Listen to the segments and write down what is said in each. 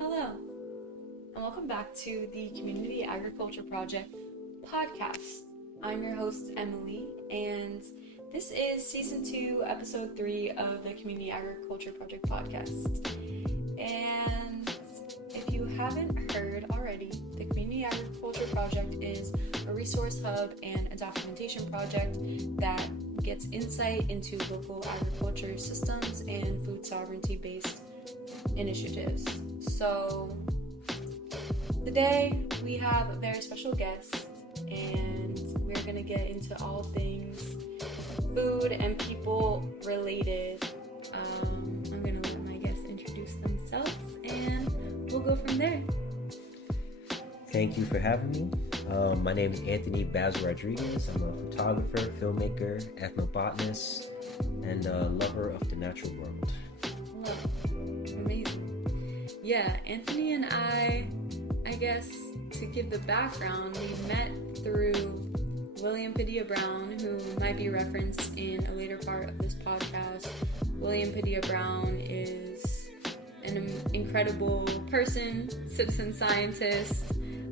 Hello, and welcome back to the Community Agriculture Project podcast. I'm your host, Emily, and this is Season 2, Episode 3 of the Community Agriculture Project podcast. And if you haven't heard already, the Community Agriculture Project is a resource hub and a documentation project that gets insight into local agriculture systems and food sovereignty-based initiatives. So today we have a very special guest, and we're going to get into all things food and people related. I'm going to let my guests introduce themselves and we'll go from there. Thank you for having me. My name is Anthony Basil Rodriguez. I'm a photographer, filmmaker, ethnobotanist, and a lover of the natural world. Amazing. Yeah, Anthony and I guess to give the background, we met through William Padilla Brown, who might be referenced in a later part of this podcast. William Padilla Brown is an incredible person, citizen scientist,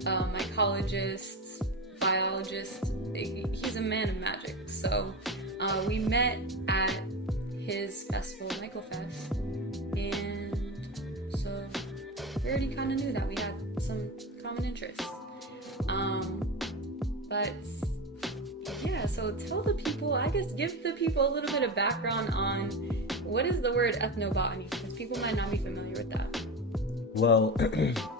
mycologist, biologist. He's a man of magic. So we met at his festival, Michael Fest, and so we already kind of knew that we had some common interests. But yeah, so tell the people, I guess give the people a little bit of background on what is the word ethnobotany, because people might not be familiar with that. Well,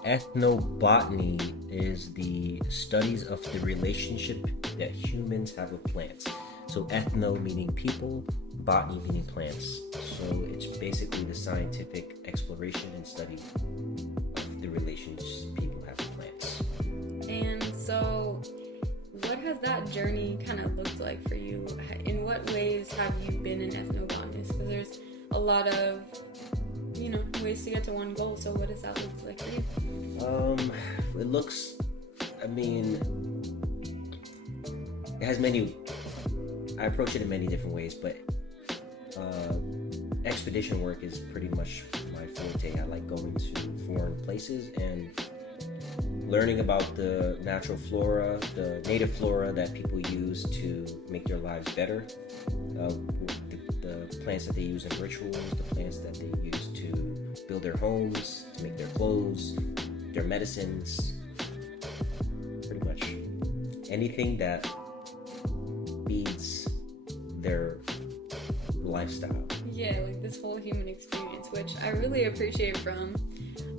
ethnobotany is the studies of the relationship that humans have with plants. So ethno meaning people, botany meaning plants. So it's basically the scientific exploration and study of the relations people have with plants. And so what has that journey kind of looked like for you? In what ways have you been an ethnobotanist? Because there's a lot of, ways to get to one goal. So what does that look like for you? It looks, it has many, I approach it in many different ways, but expedition work is pretty much my forte. I like going to foreign places and learning about the natural flora, the native flora that people use to make their lives better, the plants that they use in rituals, the plants that they use to build their homes, to make their clothes, their medicines, pretty much anything that feeds their lifestyle. Yeah, like this whole human experience, which I really appreciate from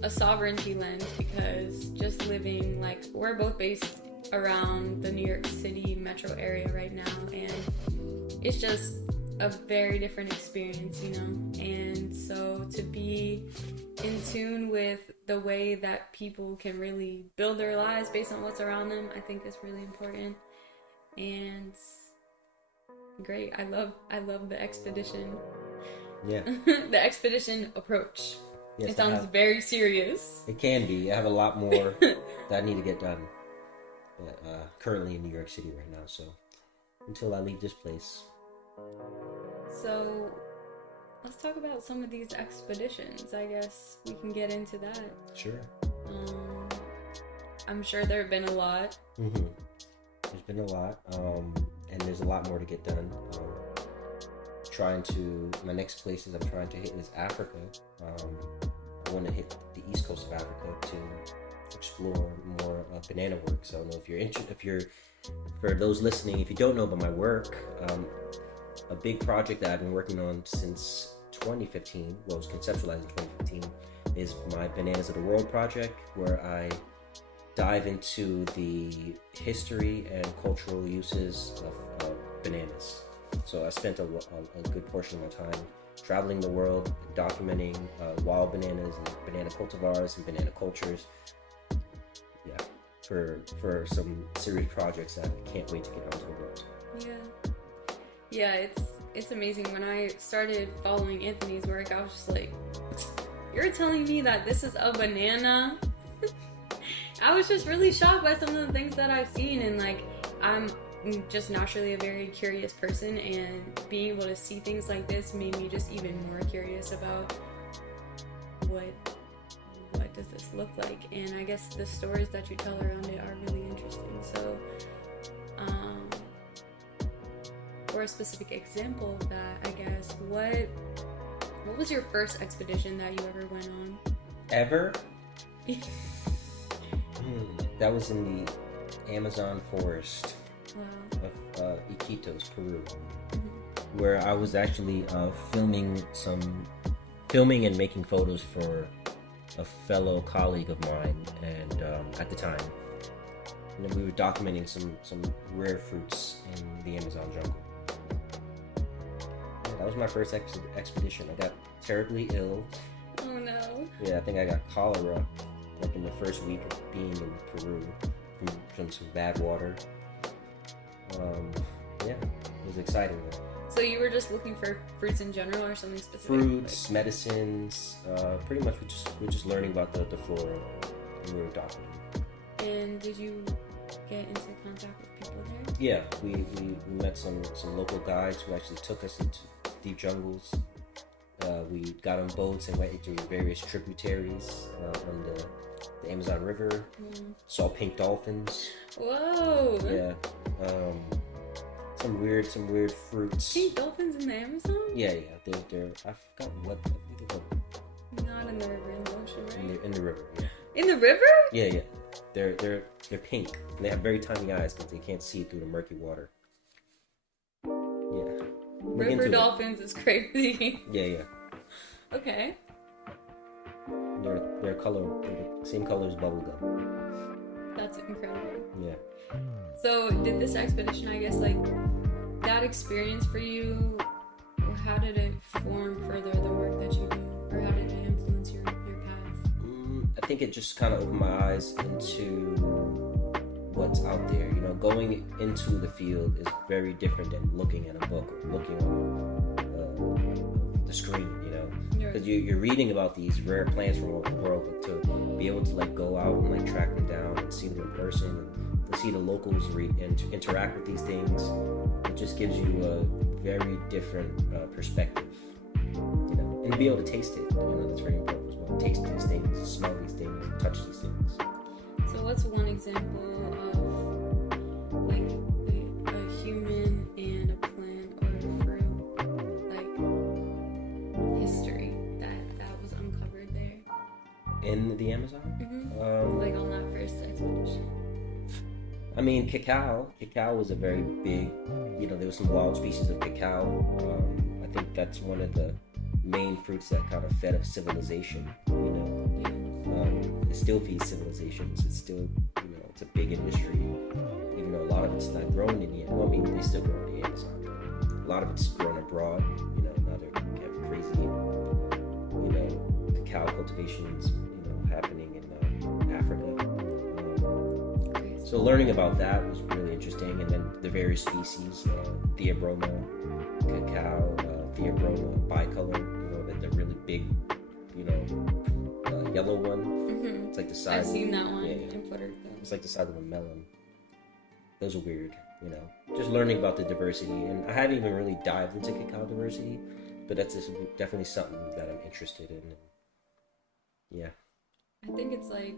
a sovereignty lens, because just living, like, we're both based around the New York City metro area right now, and it's just a very different experience, and so to be in tune with the way that people can really build their lives based on what's around them, I think is really important. And great, I love the expedition. Yeah. The expedition approach. Yes, it sounds very serious. It can be. I have a lot more that I need to get done. But currently in New York City right now, so until I leave this place. So let's talk about some of these expeditions. I guess we can get into that. Sure. I'm sure there have been a lot. Mm-hmm. There's been a lot, and there's a lot more to get done. My next places I'm trying to hit is Africa. I want to hit the east coast of Africa to explore more banana work. So I don't know if you're for those listening, if you don't know about my work, a big project that I've been working on since 2015, well, it was conceptualized in 2015, is my Bananas of the World project, where I dive into the history and cultural uses of bananas. So I spent a good portion of my time traveling the world, documenting wild bananas and banana cultivars and banana cultures. Yeah, for some serious projects that I can't wait to get out into the world. Yeah, it's amazing. When I started following Anthony's work, I was just like, you're telling me that this is a banana? I was just really shocked by some of the things that I've seen, and like, I'm just naturally a very curious person, and being able to see things like this made me just even more curious about what does this look like? And I guess the stories that you tell around it are really interesting. So, for a specific example of that, I guess, what was your first expedition that you ever went on? Ever? That was in the Amazon forest of Iquitos, Peru, where I was actually filming and making photos for a fellow colleague of mine, and at the time, and then we were documenting some rare fruits in the Amazon jungle. Yeah, that was my first expedition. I got terribly ill. Oh no. Yeah, I think I got cholera like in the first week of being in Peru from some bad water. Yeah, it was exciting though. So you were just looking for fruits in general or something specific? Fruits, medicines, pretty much we're just learning about the flora we were documenting. And did you get into contact with people there? Yeah, we met some local guides who actually took us into deep jungles. We got on boats and went through various tributaries on the Amazon River. Saw pink dolphins. Whoa! Yeah. Some weird fruits. Pink dolphins in the Amazon? Yeah. They're I forgot what. I think they're called. Not in the river, in the ocean, right? In the river. Yeah. In the river? Yeah. They're pink. And they have very tiny eyes because they can't see through the murky water. Yeah. River dolphins is crazy. Yeah. Okay. They're the same color as bubblegum. That's incredible. Yeah. So did this expedition, I guess, like, that experience for you, or how did it form further the work that you do? Or how did it influence your path? I think it just kind of opened my eyes into what's out there. You know, going into the field is very different than looking at a book or looking on the screen, you know. Because you're reading about these rare plants from all over the world, but to be able to like go out and like track them down and see them in person, and to see the locals interact with these things, it just gives you a very different perspective, you know, and to be able to taste it, you know, that's very important as well. Taste these things, smell these things, touch these things. So what's one example of like a human and a plant or a fruit, like history that was uncovered there in the Amazon? Like on that first expedition. I mean, cacao was a very big, you know, there was some wild species of cacao. I think that's one of the main fruits that kind of fed a civilization, you know. It still feeds civilizations. It's still, you know, it's a big industry, even though a lot of it's not grown in yet. Well, I mean, they still grow in the Amazon, but a lot of it's grown abroad, you know. Now they have crazy, you know, cacao cultivations, you know, happening in Africa. So learning about that was really interesting, and then the various species, Theobroma, cacao, Theobroma bicolor, you know, the really big, you know, yellow one. It's like the size. I've seen that one. Yeah. In Puerto Rico. It's like the size of a melon. Those are weird, you know. Just learning about the diversity, and I haven't even really dived into cacao diversity, but that's just definitely something that I'm interested in. Yeah. I think it's like,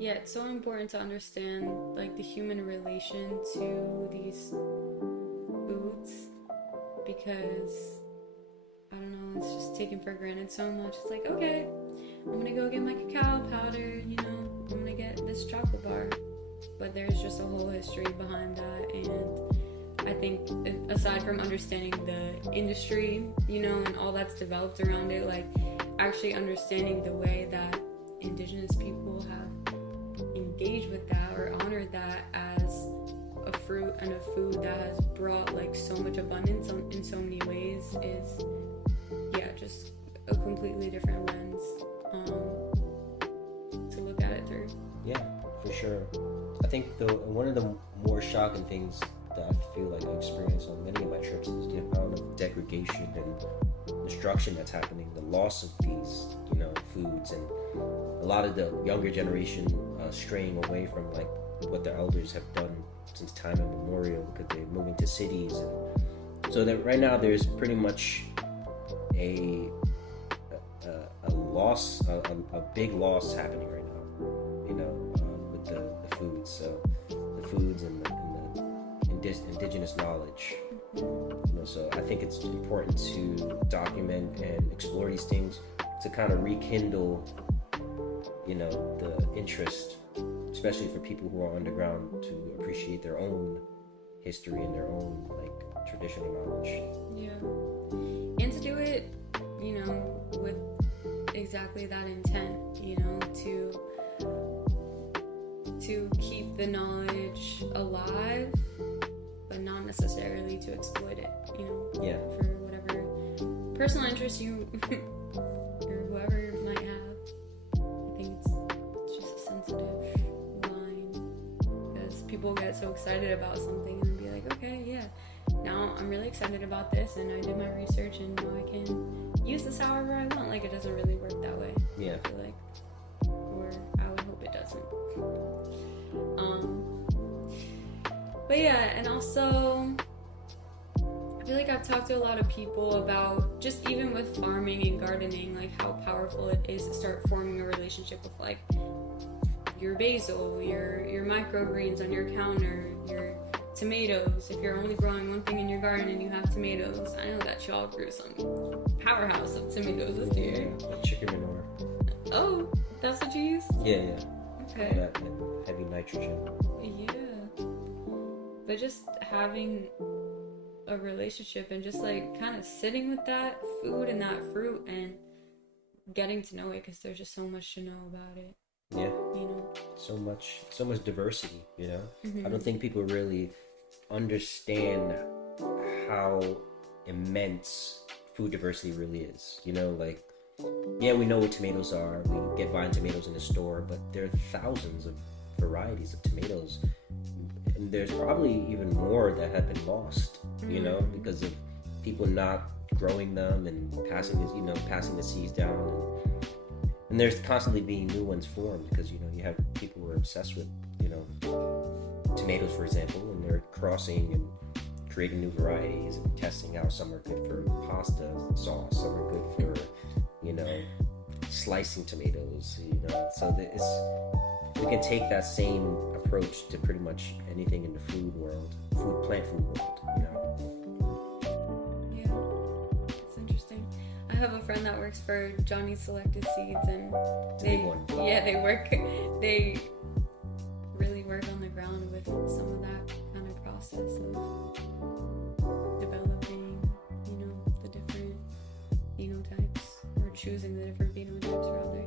yeah, it's so important to understand like the human relation to these foods, because I don't know, it's just taken for granted so much. It's like, okay, I'm gonna go get my cacao powder, you know, I'm gonna get this chocolate bar, but there's just a whole history behind that. And I think aside from understanding the industry, you know, and all that's developed around it, like actually understanding the way that indigenous people have engaged with that or honored that as a fruit and a food that has brought like so much abundance in so many ways is, yeah, just a completely different lens to look at it through. Yeah, for sure. I think one of the more shocking things that I feel like I experience on many of my trips is the amount of degradation and destruction that's happening, the loss of these, you know, foods, and a lot of the younger generation straying away from like what their elders have done since time immemorial, because they're moving to cities. And so that right now there's pretty much a loss, a big loss happening right now, with the foods. So the foods and the indigenous knowledge. So I think it's important to document and explore these things to kind of rekindle, the interest, especially for people who are underground, to appreciate their own history and their own traditional knowledge. Yeah, and to do it, with exactly that intent, to keep the knowledge alive, but not necessarily to exploit it, Yeah. for whatever personal interest you or whoever might have. I think it's just a sensitive line, because people get so excited about something and be like, okay, yeah, now I'm really excited about this, and I did my research, and now I can use this however I want. It doesn't really work that way. Yeah. I feel like, or I would hope it doesn't. But yeah, and also, I feel like I've talked to a lot of people about, just even with farming and gardening, how powerful it is to start forming a relationship with your basil, your microgreens on your counter, your tomatoes. If you're only growing one thing in your garden and you have tomatoes, I know that y'all grew some powerhouse of tomatoes this year. Like chicken manure. Oh, that's what you used? Yeah. Okay. That heavy nitrogen. Yeah. But just having a relationship and just kind of sitting with that food and that fruit and getting to know it, because there's just so much to know about it. Yeah. So much diversity, Mm-hmm. I don't think people really understand how immense food diversity really is. Yeah, we know what tomatoes are. We get vine tomatoes in the store, but there are thousands of varieties of tomatoes. And there's probably even more that have been lost, because of people not growing them and passing the seeds down. And there's constantly being new ones formed, because, you have people who are obsessed with, tomatoes, for example, and they're crossing and creating new varieties and testing out. Some are good for pasta sauce, some are good for, slicing tomatoes, So we can take that same approach to pretty much anything in the plant food world, Yeah, it's interesting. I have a friend that works for Johnny's Selected Seeds, and they really work on the ground with some of that kind of process of developing, the different phenotypes, or choosing the different phenotypes rather.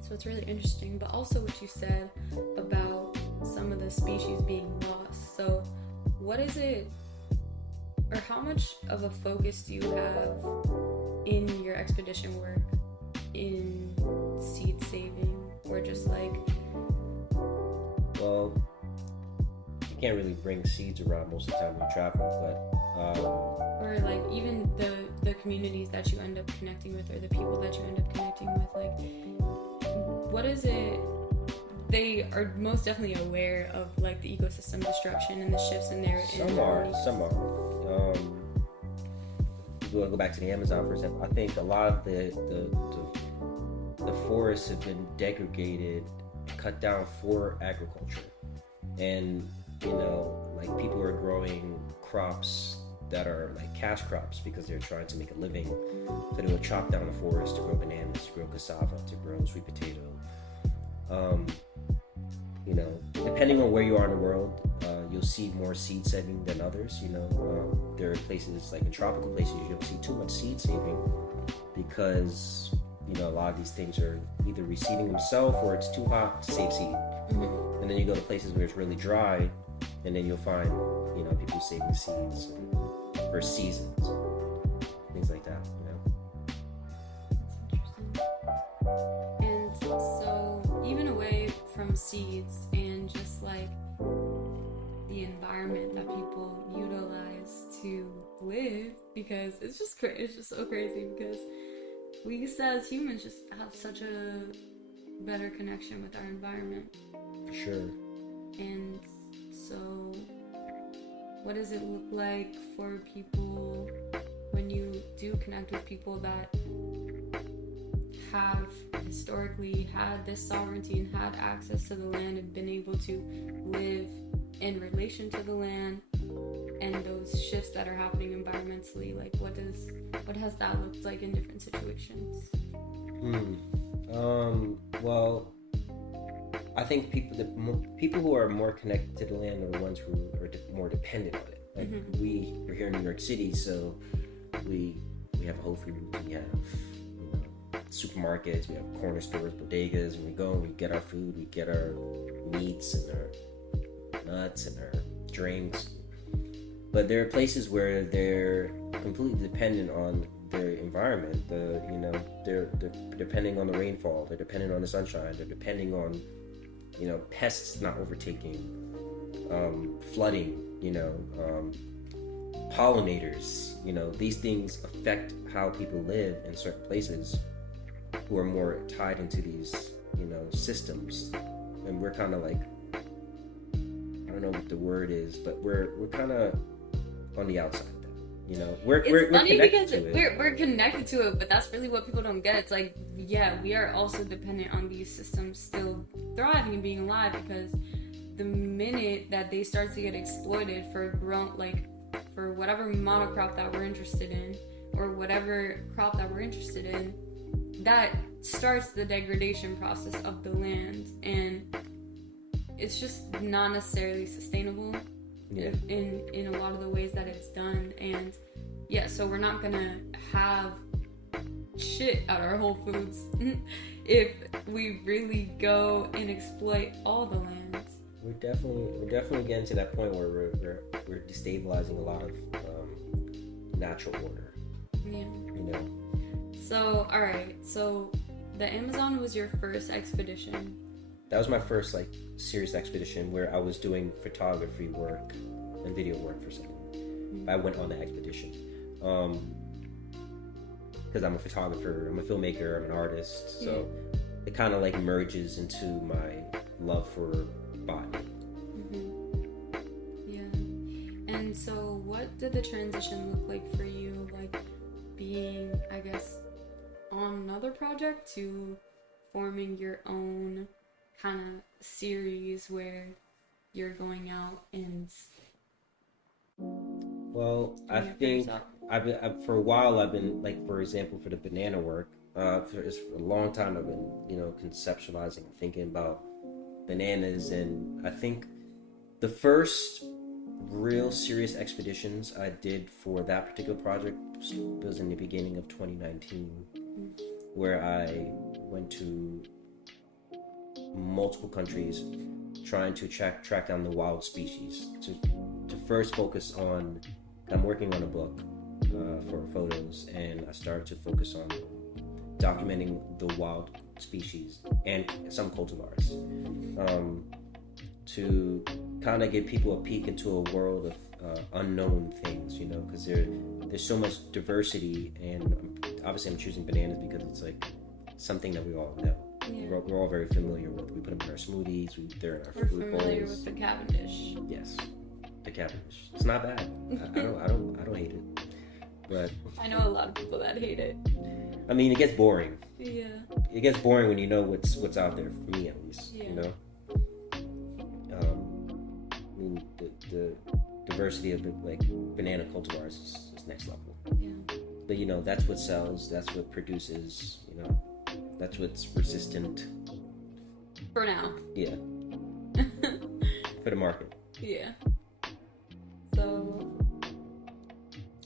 So it's really interesting, but also what you said about some of the species being lost. So what is it, or how much of a focus do you have in your expedition work in seed saving, or just well, you can't really bring seeds around most of the time when you travel, but or even the communities that you end up connecting with, or the people that you end up connecting with, what is it? They are most definitely aware of the ecosystem destruction and the shifts in their Some are. We'll go back to the Amazon, for example. I think a lot of the forests have been degraded, cut down for agriculture, and people are growing crops that are cash crops because they're trying to make a living. So they will chop down the forest to grow bananas, to grow cassava, to grow sweet potato. Depending on where you are in the world, you'll see more seed saving than others. There are places in tropical places you don't see too much seed saving, because a lot of these things are either reseeding themselves or it's too hot to save seed. Mm-hmm. And then you go to places where it's really dry, and then you'll find people saving seeds for seasons, things like that. That's interesting. And so, even away from seeds and just the environment that people utilize to live, because it's just so crazy, because we used to, as humans, just have such a better connection with our environment. For sure. And so, what does it look like for people when you do connect with people that have historically had this sovereignty and had access to the land and been able to live in relation to the land, and those shifts that are happening environmentally, like what has that looked like in different situations? Well, I think people who are more connected to the land are the ones who are more dependent on it. Like we're here in New York City, so we have Whole Foods, we have supermarkets, we have corner stores, bodegas, and we go and we get our food, we get our meats and our nuts and our drinks. But there are places where they're completely dependent on their environment. They're depending on the rainfall, they're dependent on the sunshine, they're depending on pests not overtaking, flooding, pollinators. These things affect how people live in certain places who are more tied into these systems, and we're kind of like, I don't know what the word is, but we're kind of on the outside of that. We're funny connected because to it. We're connected to it, but that's really what people don't get. It's like, yeah, we are also dependent on these systems still thriving and being alive, because the minute that they start to get exploited for whatever monocrop that we're interested in, or whatever crop that we're interested in, that starts the degradation process of the land, and it's just not necessarily sustainable in a lot of the ways that it's done. And so we're not gonna have shit at our Whole Foods if we really go and exploit all the lands. We're definitely getting to that point where we're destabilizing a lot of natural order. Yeah. So, all right. So, the Amazon was your first expedition. That was my first serious expedition where I was doing photography work and video work for someone. I went on the expedition because I'm a photographer, I'm a filmmaker, I'm an artist. So it kind of merges into my love for botany. Yeah. And so, what did the transition look like for you, being, I guess, on another project to forming your own kind of series where you're going out and... Well, I think for a while I've been, for example, for the banana work, for a long time I've been, conceptualizing and thinking about bananas. And I think the first real serious expeditions I did for that particular project was in the beginning of 2019, where I went to multiple countries trying to track down the wild species to first focus on. I'm working on a book for photos, and I started to focus on documenting the wild species and some cultivars to kind of give people a peek into a world of unknown things, because there's so much diversity. And obviously I'm choosing bananas because it's something that we all know. Yeah. We're all very familiar with. We put them in our smoothies. They're in our fruit bowls. We're familiar with the Cavendish. Yes, the Cavendish. It's not bad. I don't hate it. But I know a lot of people that hate it. I mean, it gets boring. Yeah. It gets boring when you know what's out there. For me, at least. Yeah. I mean, the diversity of banana cultivars is next level. Yeah. But that's what sells. That's what produces. That's what's resistant. For now. Yeah. For the market. Yeah. So,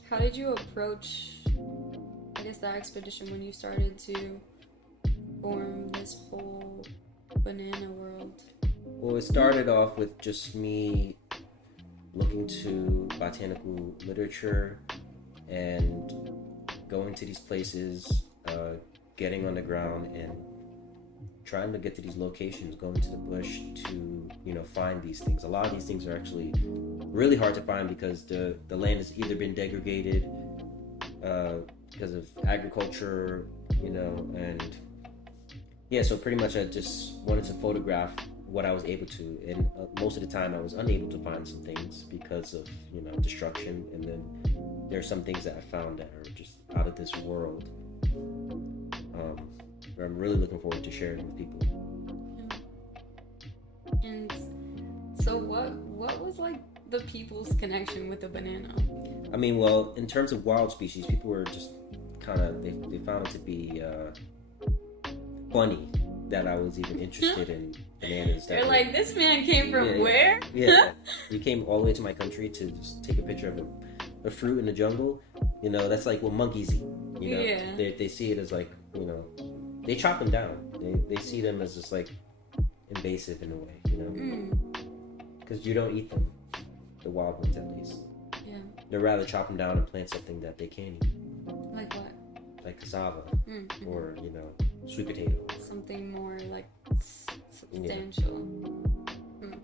how did you approach, I guess, that expedition when you started to form this whole banana world? Well, it started off with just me looking to botanical literature and going to these places, getting on the ground and trying to get to these locations, going to the bush to, find these things. A lot of these things are actually really hard to find because the land has either been degraded because of agriculture, and so pretty much I just wanted to photograph what I was able to, and most of the time I was unable to find some things because of destruction, and then there's some things that I found that are just out of this world. But I'm really looking forward to sharing with people. Yeah. And so what was like the people's connection with the banana? I mean, well, in terms of wild species, people were just kind of, they found it to be funny that I was even interested in bananas. They're like, this man came from where? Yeah. He came all the way to my country to just take a picture of a fruit in the jungle. You know, that's like what monkeys eat. You know, they see it as like, you know, they chop them down. They see them as just like invasive in a way, you know, because you don't eat them, the wild ones at least. Yeah. They'd rather chop them down and plant something that they can eat. Like what? Like cassava, or, you know, sweet potato. Something more like substantial. Yeah.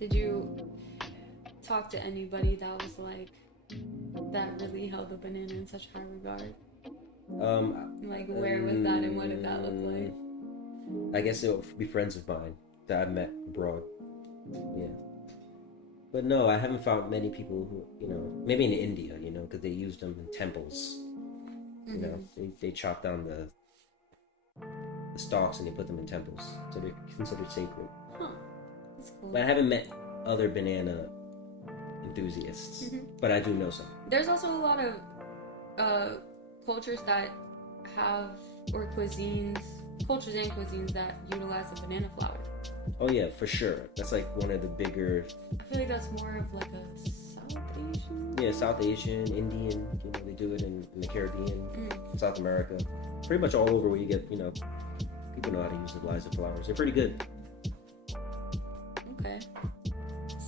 Did you talk to anybody that was like, that really held the banana in such high regard? Like, where was that and what did that look like? I guess it would be friends of mine that I've met abroad. Yeah. But no, I haven't found many people who, you know, maybe in India, you know, because they used them in temples. You know, they chop down the stalks and they put them in temples. So they're considered sacred. Huh. That's cool. But I haven't met other banana enthusiasts. But I do know some. There's also a lot of cultures that have, or cultures and cuisines that utilize the banana flower. Oh yeah, for sure. That's like one of the bigger. I feel like that's more of like a South Asian. Yeah, South Asian, Indian. You know, they do it in the Caribbean, South America, pretty much all over where you get, you know, people know how to utilize the flowers. They're pretty good. Okay.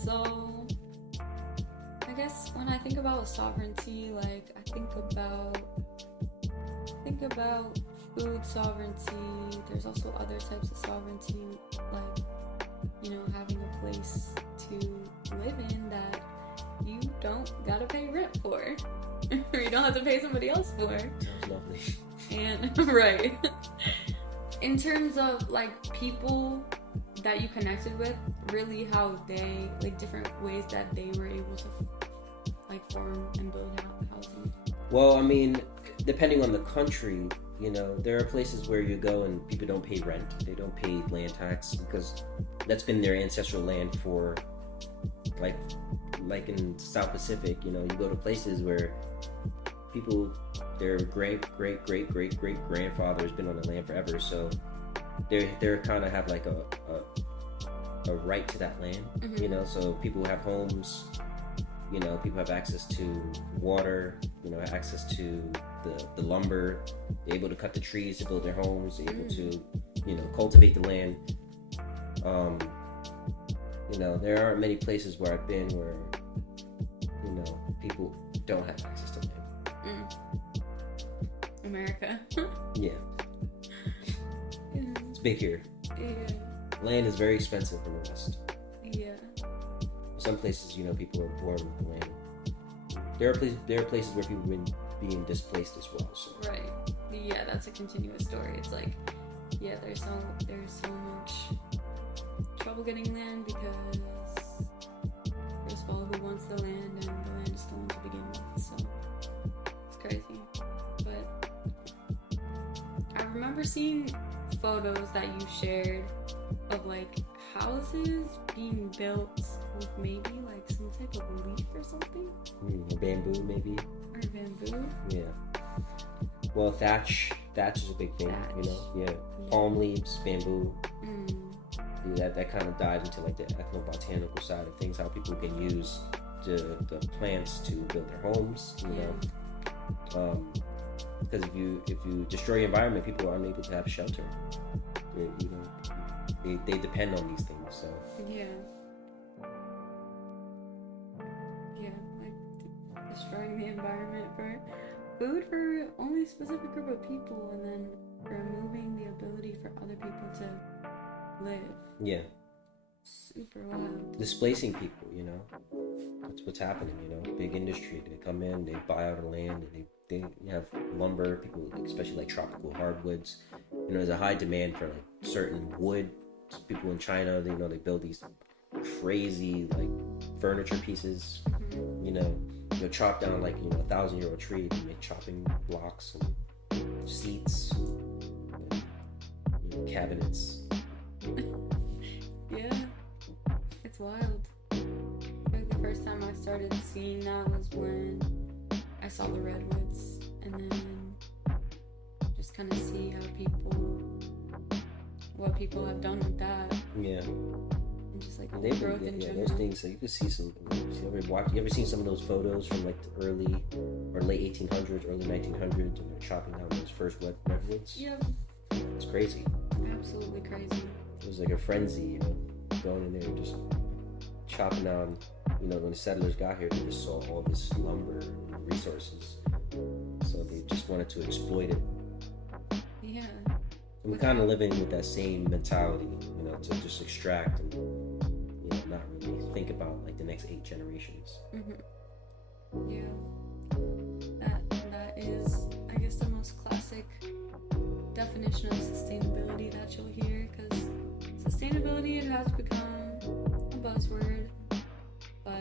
So, I guess when I think about sovereignty, like I think about food sovereignty. There's also other types of sovereignty, like, you know, having a place to live in that you don't gotta pay rent for, or you don't have to pay somebody else for. Sounds lovely. And right, in terms of like people that you connected with, really how they, like, different ways that they were able to like form and build housing. Well, I mean, depending on the country, you know, there are places where you go and people don't pay rent. They don't pay land tax because that's been their ancestral land for, like in South Pacific, you know, you go to places where people, their great grandfather has been on the land forever, so they're kind of have like a right to that land, you know, so people have homes, you know, people have access to water, you know, access to the lumber, they're able to cut the trees to build their homes, they're able to, you know, cultivate the land. You know, there aren't many places where I've been where, you know, people don't have access to land. America. Yeah. It's big here. Yeah. Land is very expensive in the West. Yeah. Some places, you know, people are born with the land. There are places where people have been being displaced as well. So. Right. Yeah, that's a continuous story. It's like, yeah, there's so much trouble getting land because, first of all, who wants the land, and the land is stolen to begin with. So it's crazy. But I remember seeing photos that you shared of like houses being built with maybe like some type of leaf or something. Bamboo, maybe. Or bamboo. Yeah. Well, thatch is a big thing, you know. Yeah. Palm leaves, bamboo. Yeah, that kind of dives into like the ethnobotanical side of things, how people can use the plants to build their homes, you know. Because if you destroy the environment, people aren't able to have shelter. You know, they depend on these things. So like destroying the environment for food for only a specific group of people, and then removing the ability for other people to live. Yeah. Super wild. Displacing people, you know. That's what's happening, you know. Big industry, they come in, they buy out the land, and they have lumber, people, especially like tropical hardwoods. You know, there's a high demand for like certain wood. People in China, they build these crazy like furniture pieces, you know. They'll chop down like 1,000-year-old tree and make chopping blocks and seats, and, cabinets. Yeah, it's wild. Like the first time I started seeing that was when I saw the redwoods, and then just kind of see how what people have done with that. Yeah. And just like the growth in general. Those things. So you can see some. You ever seen some of those photos from like the early or late 1800s, early 1900s, and they're chopping down those first redwoods? Yeah. It's crazy. Absolutely crazy. It was like a frenzy, going in there and just chopping down. When the settlers got here, they just saw all this lumber and resources, so they just wanted to exploit it. Yeah. And we're kind of living with that same mentality, to just extract and not really think about like the next 8 generations. Mm-hmm. Yeah. That is, I guess, the most classic definition of sustainability that you'll hear, because sustainability, it has become a buzzword, but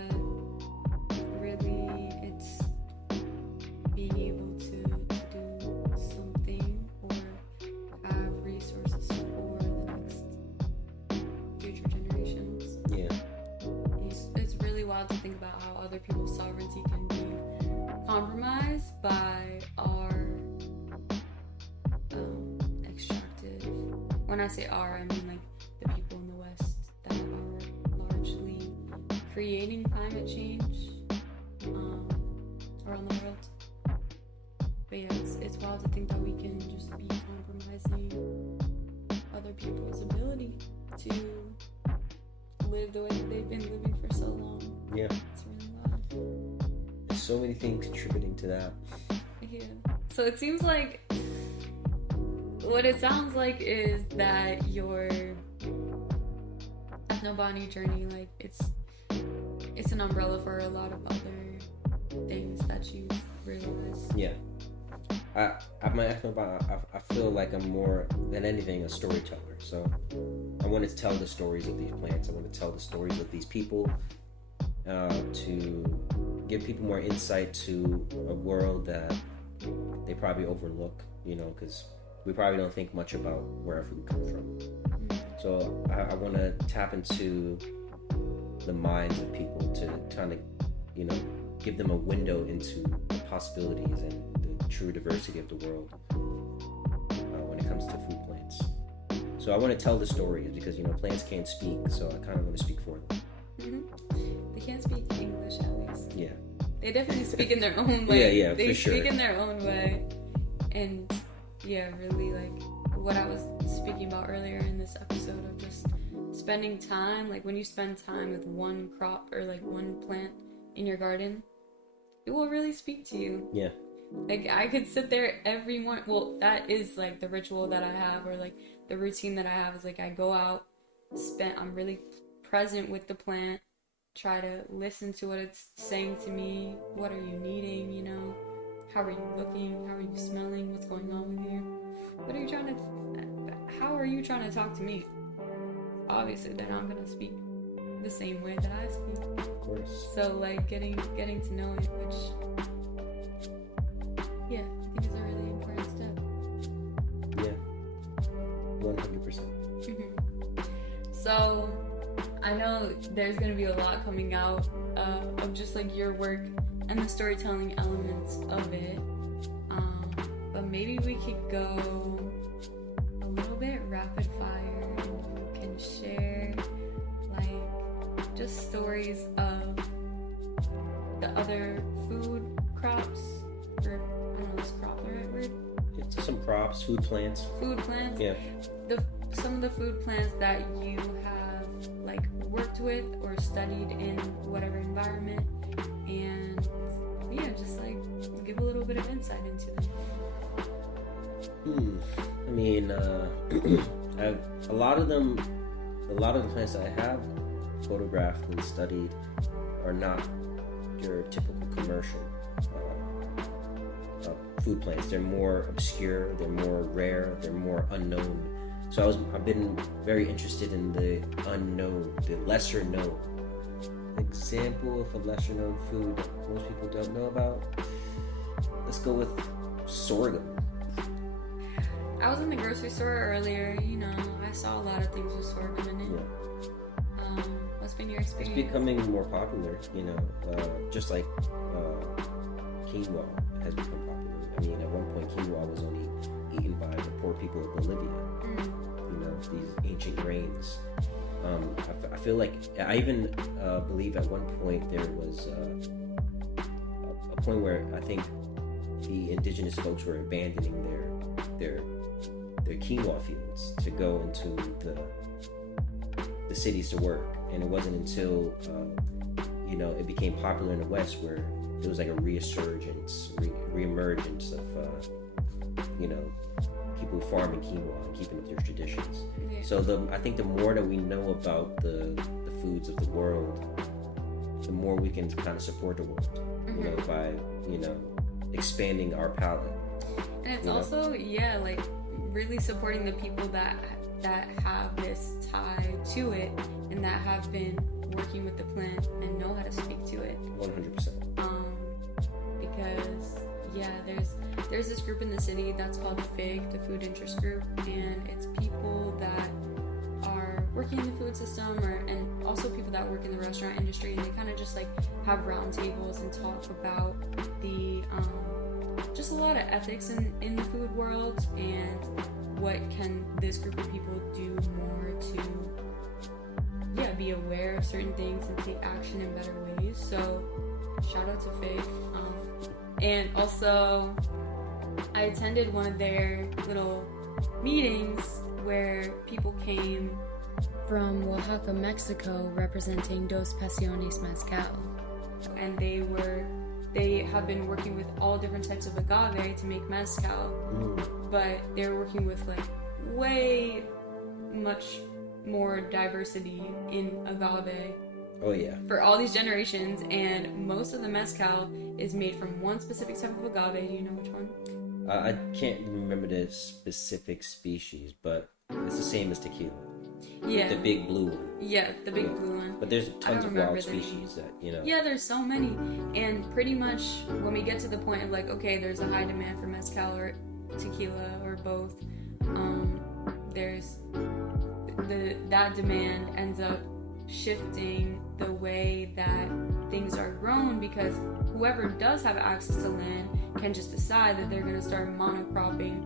really it's being able to do something or have resources for the next future generations. Yeah. It's really wild to think about how other people's sovereignty can be compromised by our extractive. When I say our, I mean like the people in the West that are largely creating climate change around the world. But yeah, it's wild to think that we can just be compromising other people's ability to live the way that they've been living for so long. Yeah. It's really wild. There's so many things contributing to that. Yeah. So it seems like what it sounds like is that your ethnobotany journey, like it's an umbrella for a lot of other things that you realize. Yeah. I'm an ethnobotany. I feel like I'm more than anything a storyteller. So I want to tell the stories of these plants. I want to tell the stories of these people, to give people more insight to a world that they probably overlook, because we probably don't think much about where our food comes from. So I want to tap into the minds of people to kind of, give them a window into the possibilities and the true diversity of the world when it comes to food plants. So I want to tell the stories because, plants can't speak, so I kind of want to speak for them. Mm-hmm. They can't speak English, at least. Yeah. They definitely speak in their own way. Yeah, they for sure. speak in their own way. And yeah, really like what I was speaking about earlier in this episode of just spending time, like when you spend time with one crop or like one plant in your garden, it will really speak to you. Yeah. Like I could sit there every morning. Well, that is like the ritual that I have, or like the routine that I have is like I go out, I'm really present with the plant, try to listen to what it's saying to me. What are you needing? How are you looking? How are you smelling? What's going on with you? How are you trying to talk to me? Obviously, then I'm gonna speak the same way that I speak. Of course. So like getting to know it, which I think is a really important step. Yeah. 100%. Mm-hmm. So I know there's gonna be a lot coming out of just like your work and the storytelling elements of it. But maybe we could go a little bit rapid fire and you can share like just stories of the other food crops, or I don't know, is crop the right word? It's some crops, food plants. Food plants? Yeah. Some of the food plants that you have like worked with or studied in whatever environment, and just like give a little bit of insight into them. I mean, a lot of the plants that I have photographed and studied are not your typical commercial food plants. They're more obscure, they're more rare, they're more unknown. So I've been very interested in the unknown, the lesser known example of a lesser known food that most people don't know about, let's go with sorghum. I was in the grocery store earlier, I saw a lot of things with sorghum in it. Yeah. What's been your experience? It's becoming more popular, just like quinoa has become popular. I mean, at one point, quinoa was only eaten by the poor people of Bolivia. These ancient grains. I feel like I even believe at one point there was a point where I think the indigenous folks were abandoning their quinoa fields to go into the cities to work, and it wasn't until it became popular in the West where there was like a reemergence of people farming quinoa and keeping up their traditions. Yeah. So I think the more that we know about the foods of the world, the more we can kind of support the world, by expanding our palate. And it's also like really supporting the people that have this tie to it and that have been working with the plant and know how to speak to it. 100%. Because there's this group in the city that's called FIG, the Food Interest Group, and it's people that are working in the food system and also people that work in the restaurant industry, and they kind of just like have roundtables and talk about the just a lot of ethics in the food world and what can this group of people do more to be aware of certain things and take action in better ways. So shout out to FIG. And also I attended one of their little meetings where people came from Oaxaca, Mexico, representing Dos Pasiones Mezcal, and they have been working with all different types of agave to make mezcal, but they're working with like way much more diversity in agave. Oh yeah. For all these generations, and most of the mezcal is made from one specific type of agave. Do you know which one? I can't remember the specific species, but it's the same as tequila. Yeah. The big blue one. Yeah, the big blue one. But there's tons of wild species that, Yeah, there's so many. And pretty much when we get to the point of like, okay, there's a high demand for mezcal or tequila or both, there's that demand ends up shifting the way that things are grown, because whoever does have access to land can just decide that they're going to start monocropping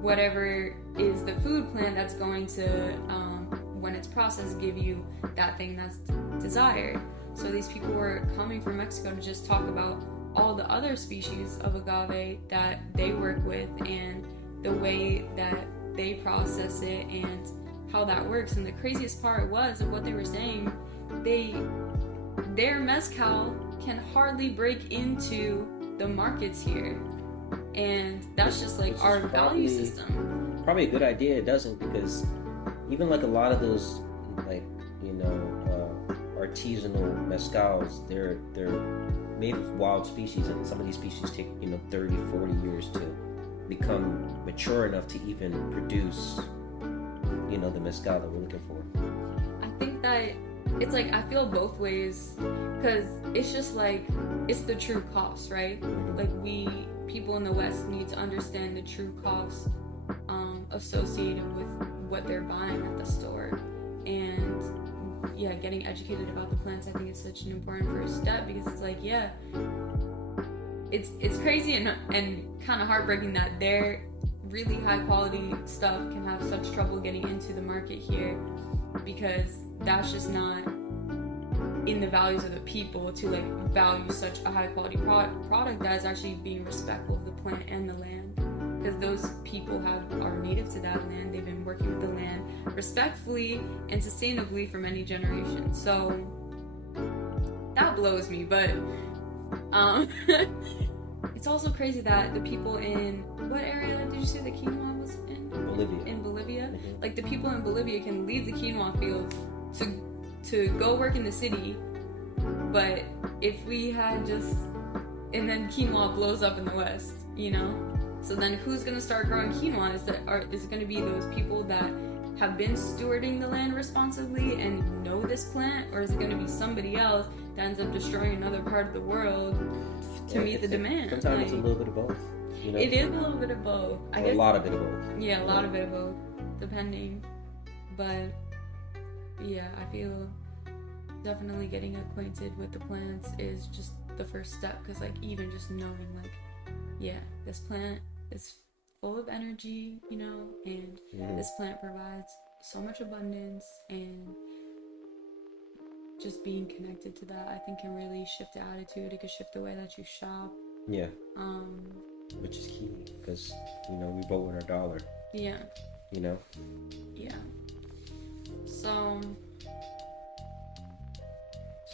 whatever is the food plant that's going to, when it's processed, give you that thing that's desired. So these people were coming from Mexico to just talk about all the other species of agave that they work with and the way that they process it and how that works. And the craziest part was of what they were saying, their mezcal can hardly break into the markets here, and that's just like our value system. Probably a good idea it doesn't, because even like a lot of those like artisanal mezcals, they're made of wild species, and some of these species take 30, 40 years to become mature enough to even produce the mezcal that we're looking for. I think that it's like, I feel both ways, because it's just like, it's the true cost, right? Like, we people in the West need to understand the true cost associated with what they're buying at the store, and getting educated about the plants. I think it's such an important first step, because it's like, it's crazy and kind of heartbreaking that their really high quality stuff can have such trouble getting into the market here, because that's just not in the values of the people to like value such a high quality product that is actually being respectful of the plant and the land, because those people are native to that land. They've been working with the land respectfully and sustainably for many generations. So that blows me. But it's also crazy that the people in, what area did you say the quinoa was in? Bolivia. In Bolivia? Mm-hmm. Like, the people in Bolivia can leave the quinoa fields to go work in the city, but if we had and then quinoa blows up in the West, so then who's going to start growing quinoa? Is it going to be those people that have been stewarding the land responsibly and know this plant, or is it going to be somebody else that ends up destroying another part of the world to meet the demand? Sometimes it's a little bit of both. You know? It is a little bit of both. A lot of bit of both. Yeah, a lot of bit of both, depending. But yeah, I feel definitely getting acquainted with the plants is just the first step, because like even just knowing like, yeah, this plant is full of energy, you know, and this plant provides so much abundance, and just being connected to that, I think, can really shift the attitude. It could shift the way that you shop. Yeah. Which is key, because, you know, we vote with our dollar. Yeah. You know? Yeah. So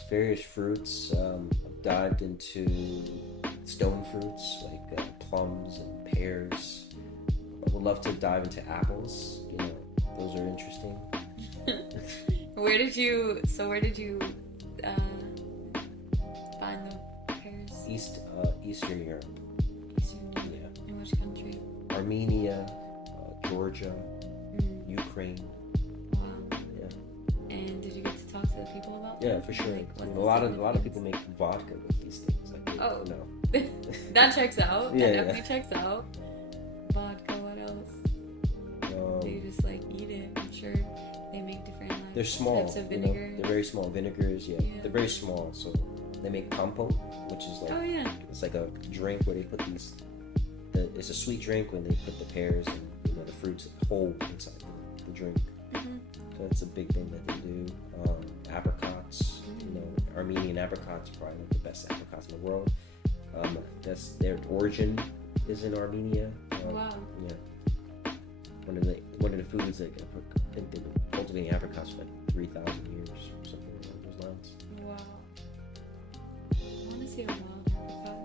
various fruits. I've dived into stone fruits like plums and pears. I would love to dive into apples. You know, those are interesting. Where did you find the pears? Eastern Europe. Eastern Europe. Yeah. In which country? Armenia, Georgia, Ukraine. Wow. Yeah. And did you get to talk to the people about that? Yeah, for sure. Like, a lot of people make vodka with these things. Like, oh, no. That checks out. Yeah, that definitely checks out. Vodka. What else? They just like eat it. I'm sure they make different like they're small, types of vinegars. You know? They're very small vinegars. Yeah, they're very small. So they make compote, which is like it's like a drink where they put these. It's a sweet drink when they put the pears and, you know, the fruits whole inside the drink. Mm-hmm. So that's a big thing that they do. Apricots, you know, Armenian apricots are probably like the best apricots in the world. That's their origin is in Armenia. Wow. Yeah. One of the foods that I think they've been cultivating apricots for like 3,000 years or something along those lines. Wow. I want to see a wild apricot.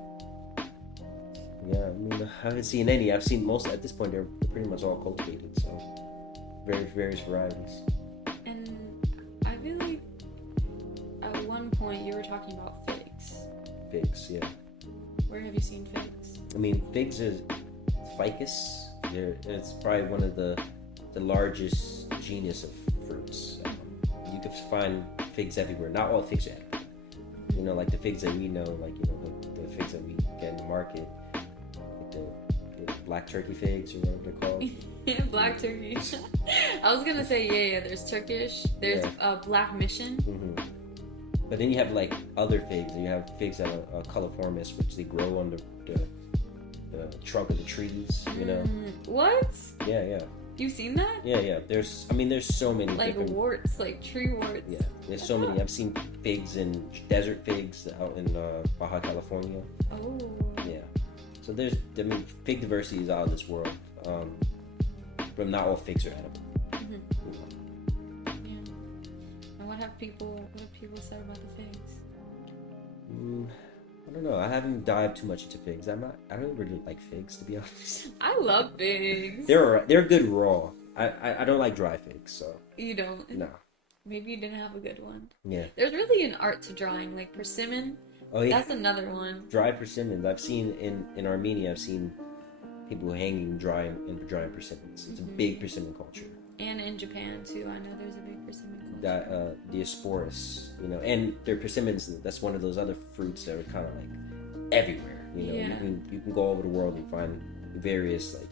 Yeah, I mean, I haven't seen any. I've seen most at this point. They're pretty much all cultivated, so various varieties. And I feel like at one point you were talking about figs. Figs, yeah. Where have you seen figs? I mean, figs is ficus. It's probably one of the largest genus of fruits. You can find figs everywhere. Not all figs are edible. You know, like the figs that we know, like, you know, the figs that we get in the market, like the black turkey figs or whatever they're called. Yeah, black turkey. I was gonna say yeah. There's Turkish. There's black mission. Mm-hmm. But then you have like other figs. You have figs that are coliformous, which they grow on the trunk of the trees. You know. What? Yeah. You've seen that? Yeah. There's so many like different warts, like tree warts. Yeah, there's so many. I've seen figs and desert figs out in Baja California. Oh. Yeah. So fig diversity is out of this world. But not all figs are edible. Mm-hmm. Yeah. And what have people said about the figs? I don't know. I haven't dived too much into figs. I don't really like figs, to be honest. I love figs. They're good raw. I don't like dry figs, so. You don't? No. Maybe you didn't have a good one. Yeah. There's really an art to drying, like persimmon. Oh yeah. That's another one. Dried persimmons. I've seen in Armenia. I've seen people hanging drying persimmons. It's a big persimmon culture. And in Japan too. I know there's a big persimmon culture. Diasporus, you know, and their persimmons. That's one of those other fruits that are kind of like everywhere. You know, you can go over the world and find various like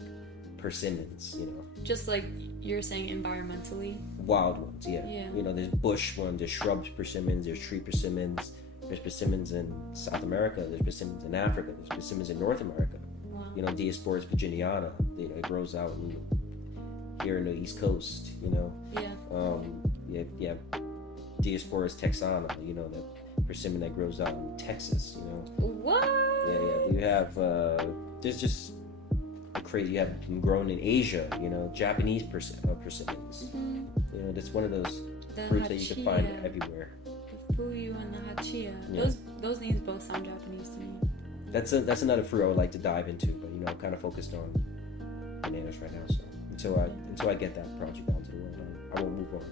persimmons. You know, just like you're saying, environmentally. Wild ones, yeah. You know, there's bush ones, there's shrub persimmons, there's tree persimmons. There's persimmons in South America. There's persimmons in Africa. There's persimmons in North America. Wow. You know, Diasporus virginiana. It grows out here in the East Coast. You know. Yeah. Yeah. Diasporus texana. You know, the persimmon that grows out in Texas. You know. What? Yeah. You have there's just crazy. You have them grown in Asia. You know, Japanese persimmons. Mm-hmm. You know, that's one of those fruits that you can find everywhere. Fuyu and the hachia. Those names both sound Japanese to me. That's another fruit I would like to dive into, but you know, I'm kind of focused on bananas right now. So until I get that project out to the world, I won't move on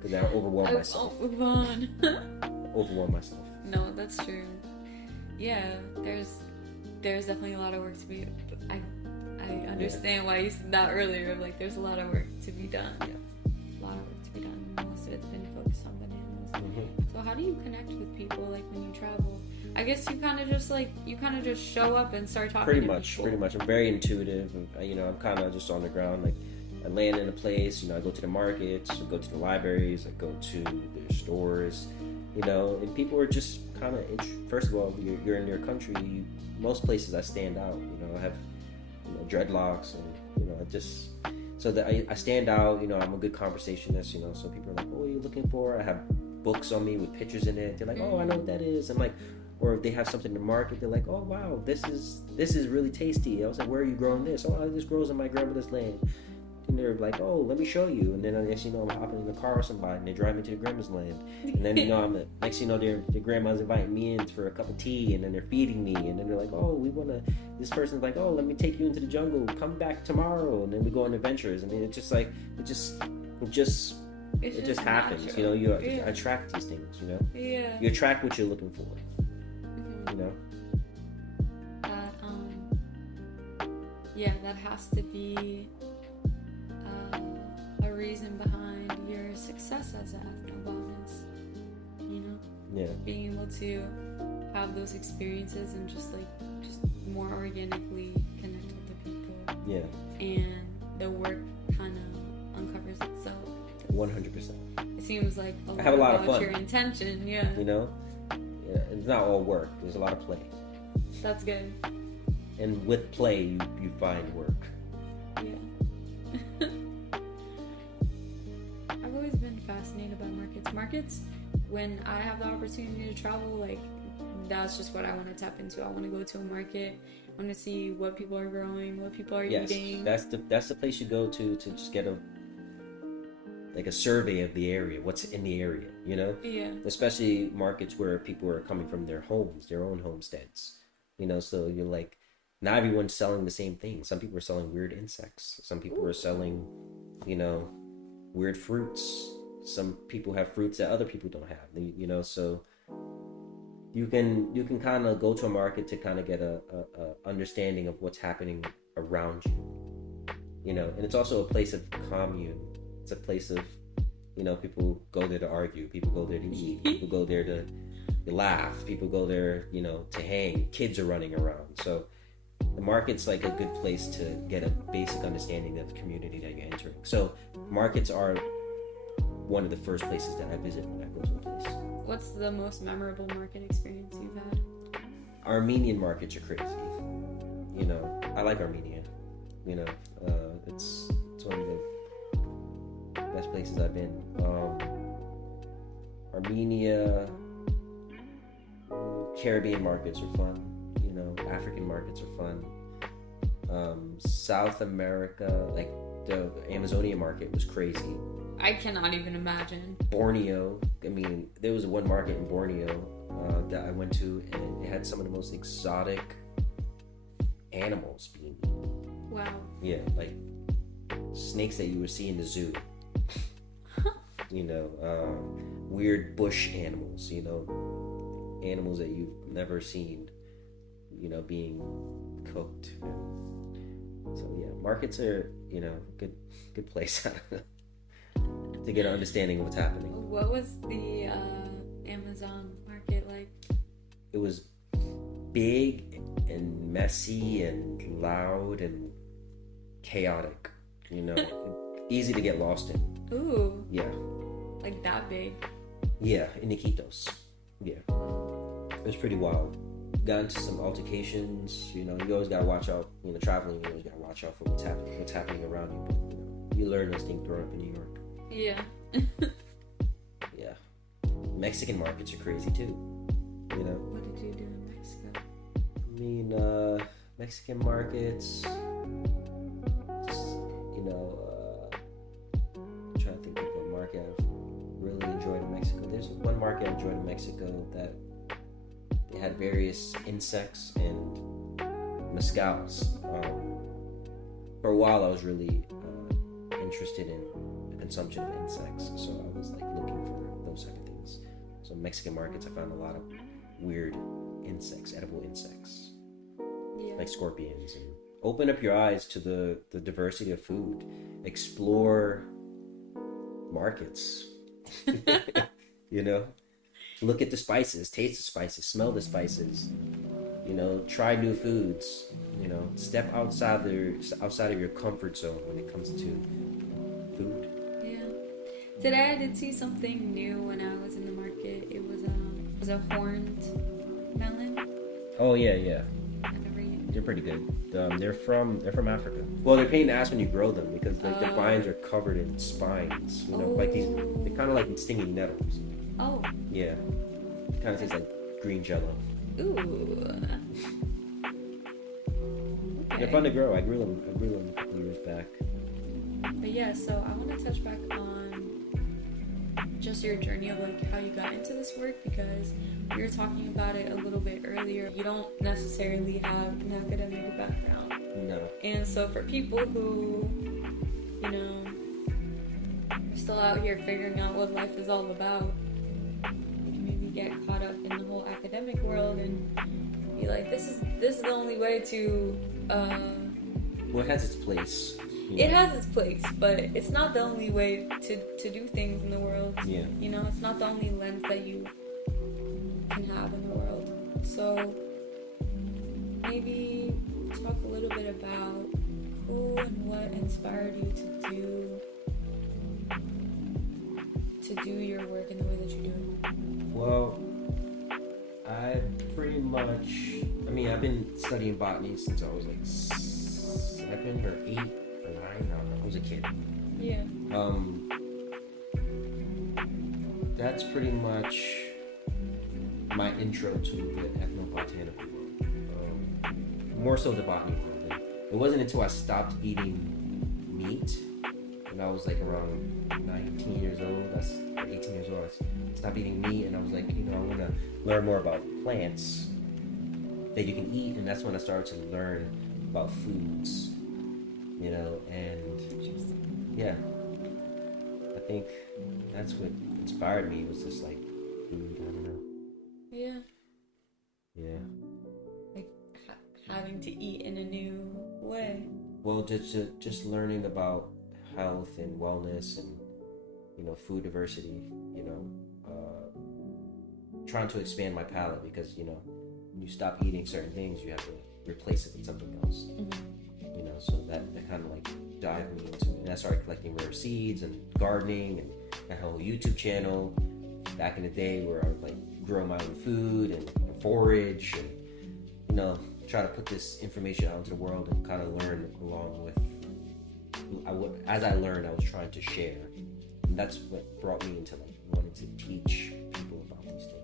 because I overwhelm myself. I won't move on. Overwhelm myself. No, that's true. Yeah, there's definitely a lot of work to be. I understand why you said that earlier. Like, there's a lot of work to be done. Yeah. a lot of work to be done. Most of it's been focused on bananas. Mm-hmm. So how do you connect with people like when you travel? I guess you kind of just show up and start talking. Pretty much. I'm very intuitive. I'm kind of just on the ground. Like, I land in a place. I go to the markets, I go to the libraries, I go to the stores. And people are just kind of. First of all, you're in your country. Most places I stand out. I have dreadlocks, and I just. So that I stand out. I'm a good conversationist. So people are like, "Oh, what are you looking for?" I have books on me with pictures in it. They're like, "Oh, I know what that is." I'm like. Or if they have something to market, they're like, "Oh wow, this is really tasty." I was like, "Where are you growing this?" "Oh, this grows on my grandmother's land." And they're like, "Oh, let me show you." And then next I'm hopping in the car with somebody, and they drive me to the grandma's land. And then next their grandma's inviting me in for a cup of tea, and then they're feeding me, and then they're like, "Oh, we wanna." This person's like, "Oh, let me take you into the jungle. Come back tomorrow." And then we go on adventures. I mean, it just happens. Natural. You attract these things. Yeah. You attract what you're looking for. That has to be a reason behind your success as an ethnobotanist. Yeah. Being able to have those experiences and just more organically connect with the people. Yeah. And the work kind of uncovers itself. 100%. It seems like I have a lot of about fun. Your intention, yeah. Yeah, it's not all work. There's a lot of play. That's good. And with play, you find work. Yeah. I've always been fascinated by markets. Markets, when I have the opportunity to travel, that's just what I want to tap into. I want to go to a market. I want to see what people are growing, what people are eating. That's the place you go to just get a survey of the area, what's in the area, Yeah. Especially markets where people are coming from their homes, their own homesteads, so you're like, not everyone's selling the same thing. Some people are selling weird insects. Some people are selling, weird fruits. Some people have fruits that other people don't have, so you can kind of go to a market to kind of get a understanding of what's happening around you, and it's also a place of commune. It's a place of, people go there to argue. People go there to eat. People go there to laugh. People go there, to hang. Kids are running around. So the market's like a good place to get a basic understanding of the community that you're entering. So markets are one of the first places that I visit when I go to a place. One What's the most memorable market experience you've had? Armenian markets are crazy. You know, I like Armenia. You know, it's one of the best places I've been. Armenia, Caribbean markets are fun. You know, African markets are fun. South America, like the Amazonian market was crazy. I cannot even imagine. Borneo, I mean, there was one market in Borneo that I went to, and it had some of the most exotic animals being eaten. Wow. Yeah, like snakes that you would see in the zoo. You know, weird bush animals, you know, animals that you've never seen, you know, being cooked. So yeah, markets are, you know, good place to get an understanding of what's happening. What was the Amazon market like? It was big and messy and loud and chaotic, you know, easy to get lost in. Ooh. Yeah. Like that big? Yeah, in Iquitos. Yeah. It was pretty wild. Got into some altercations, you know, you always gotta watch out, you know, traveling, you always gotta watch out for what's happening around you. But, you know, you learn those things growing up in New York. Yeah. Yeah. Mexican markets are crazy too. You know? What did you do in Mexico? I mean, Mexican markets, just, you know, I'm trying to think of a market I've really enjoyed in Mexico. There's one market I enjoyed in Mexico that they had various insects and mezcals. For a while I was really interested in the consumption of insects, so I was like looking for those type of things. So Mexican markets, I found a lot of weird insects, edible insects, like scorpions, and open up your eyes to the diversity of food. Explore markets. You know, look at the spices, taste the spices, smell the spices. You know, try new foods. You know, step outside of your comfort zone when it comes to food. Yeah. Today I did see something new when I was in the market. It was a horned melon. Oh yeah. I never eaten. They're pretty good. They're from Africa. Well, they're pain in the ass when you grow them because like the vines are covered in spines. You know, like these. They're kind of like stinging nettles. Oh. Yeah. Kind of tastes like green jello. Ooh. Okay. They're fun to grow. I grew them a couple years back. But yeah, so I want to touch back on just your journey of like how you got into this work, because we were talking about it a little bit earlier. You don't necessarily have an academic background. No. And so for people who, you know, are still out here figuring out what life is all about, you can maybe get caught up in the whole academic world and be like, this is the only way to Well, it has its place. It has its place, but it's not the only way to do things in the world. Yeah. You know, it's not the only lens that you can have in the world. So maybe talk a little bit about who and what inspired you to do your work in the way that you do. Well, I've been studying botany since I was like 7 or 8 or 9. I don't know. I was a kid. Yeah. That's pretty much my intro to the ethnobotanical world. More so the botany world. And it wasn't until I stopped eating meat when I was like around 19 years old, or 18 years old. I stopped eating meat and I was like, you know, I want to learn more about plants that you can eat, and that's when I started to learn about foods, you know, and yeah, I think that's what inspired me, was just like food. I don't know. Yeah. Like having to eat in a new way. Well, just learning about health and wellness and, you know, food diversity, you know, trying to expand my palate, because, you know, when you stop eating certain things, you have to replace it with something else. Mm-hmm. You know, so that kind of like dived me into it. And I started collecting rare seeds and gardening, and I had a whole YouTube channel back in the day where I would like grow my own food and forage and, you know, try to put this information out into the world and kind of learn along with. As I learned, I was trying to share, and that's what brought me into like wanting to teach people about these things.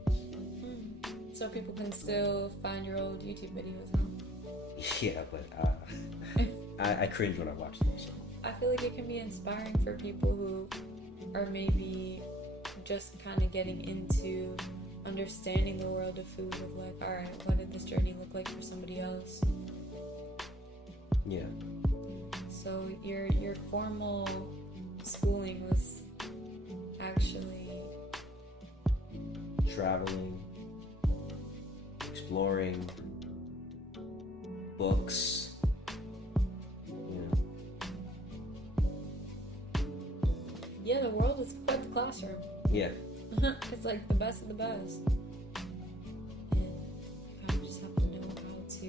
So people can still find your old YouTube videos, huh? Yeah, but I cringe when I watch them. So. I feel like it can be inspiring for people who are maybe just kind of getting into understanding the world of food, of like, all right, what did this journey look like for somebody else? Yeah. So your formal schooling was actually traveling, exploring, books. Yeah, the world is quite the classroom. Yeah. It's like the best of the best. And you kind of just have to know how to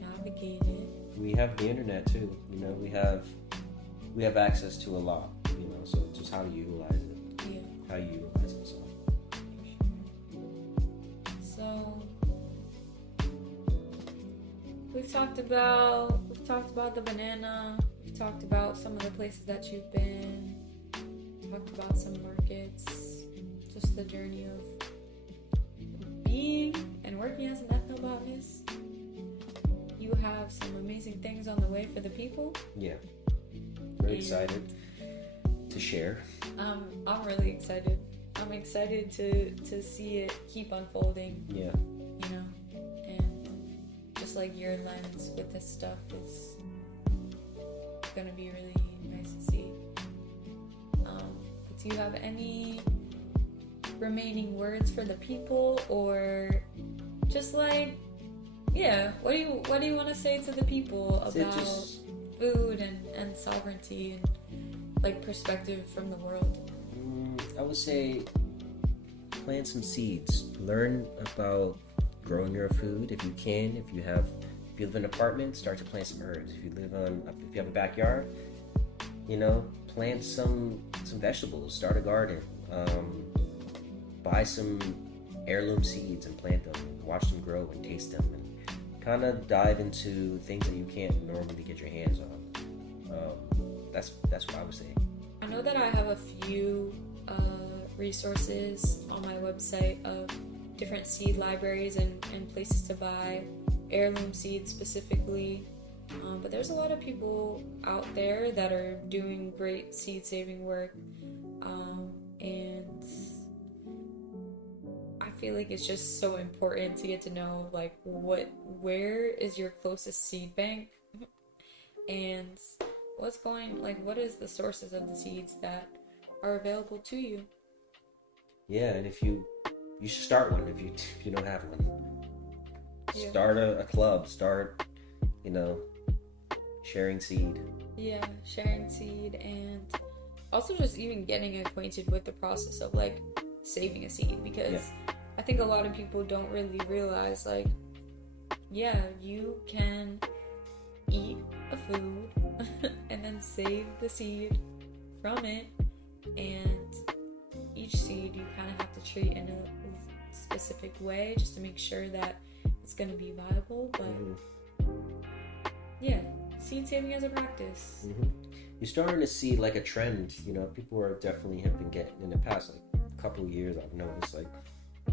navigate it. We have the internet too, you know, we have access to a lot, you know, so it's just how you utilize it. Yeah. How you utilize it, so. So we've talked about the banana, we've talked about some of the places that you've been, talked about some markets, just the journey of being and working as an ethnobotanist. You have some amazing things on the way for the people. Yeah. Very excited to share. I'm really excited. I'm excited to see it keep unfolding. Yeah. You know, and just like your lens with this stuff is gonna be really nice to see. But do you have any remaining words for the people, or just like, yeah, what do you want to say to the people about food and sovereignty like perspective from the world? I would say plant some seeds. Learn about growing your food if you can. If you live in an apartment, start to plant some herbs. If you have a backyard, plant some vegetables. Start a garden. Buy some heirloom seeds and plant them. Watch them grow and taste them, and kind of dive into things that you can't normally get your hands on. That's what I would say. I know that I have a few resources on my website of different seed libraries and places to buy heirloom seeds specifically. But there's a lot of people out there that are doing great seed saving work. And I feel like it's just so important to get to know like where is your closest seed bank and what is the sources of the seeds that are available to you. Yeah, and you should start one if you don't have one. Yeah. Start a club. Start, sharing seed. Yeah, sharing seed, and also just even getting acquainted with the process of like saving a seed, because I think a lot of people don't really realize like, you can eat a food and then save the seed from it, and each seed you kind of have to treat in a specific way just to make sure that it's going to be viable. But seed saving as a practice. You're starting to see like a trend. People have been getting in the past like a couple of years. I've noticed like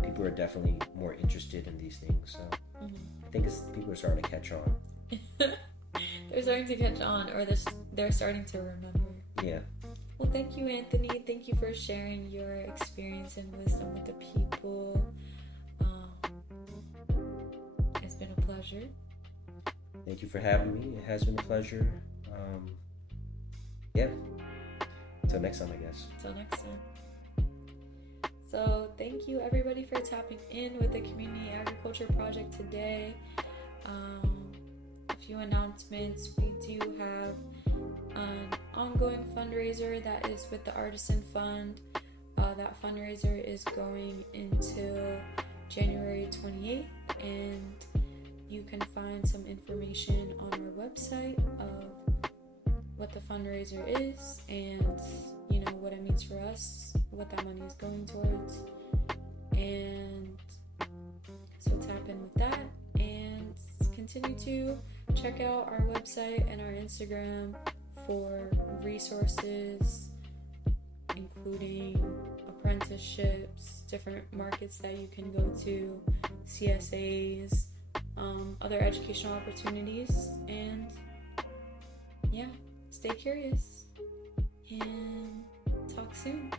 people are definitely more interested in these things. So I think people are starting to catch on. They're starting to catch on, or they're starting to remember. Yeah. Well, thank you, Anthony. Thank you for sharing your experience and wisdom with the people. It's been a pleasure. Thank you for having me. It has been a pleasure. Until next time, I guess. Until next time. So, thank you everybody for tapping in with the Community Agriculture Project today. A few announcements. We do have an ongoing fundraiser that is with the Artisan Fund. That fundraiser is going until January 28th, and you can find some information on our website of what the fundraiser is and what it means for us, what that money is going towards. And so tap in with that and continue to check out our website and our Instagram for resources, including apprenticeships, different markets that you can go to, CSAs, other educational opportunities, and stay curious and talk soon.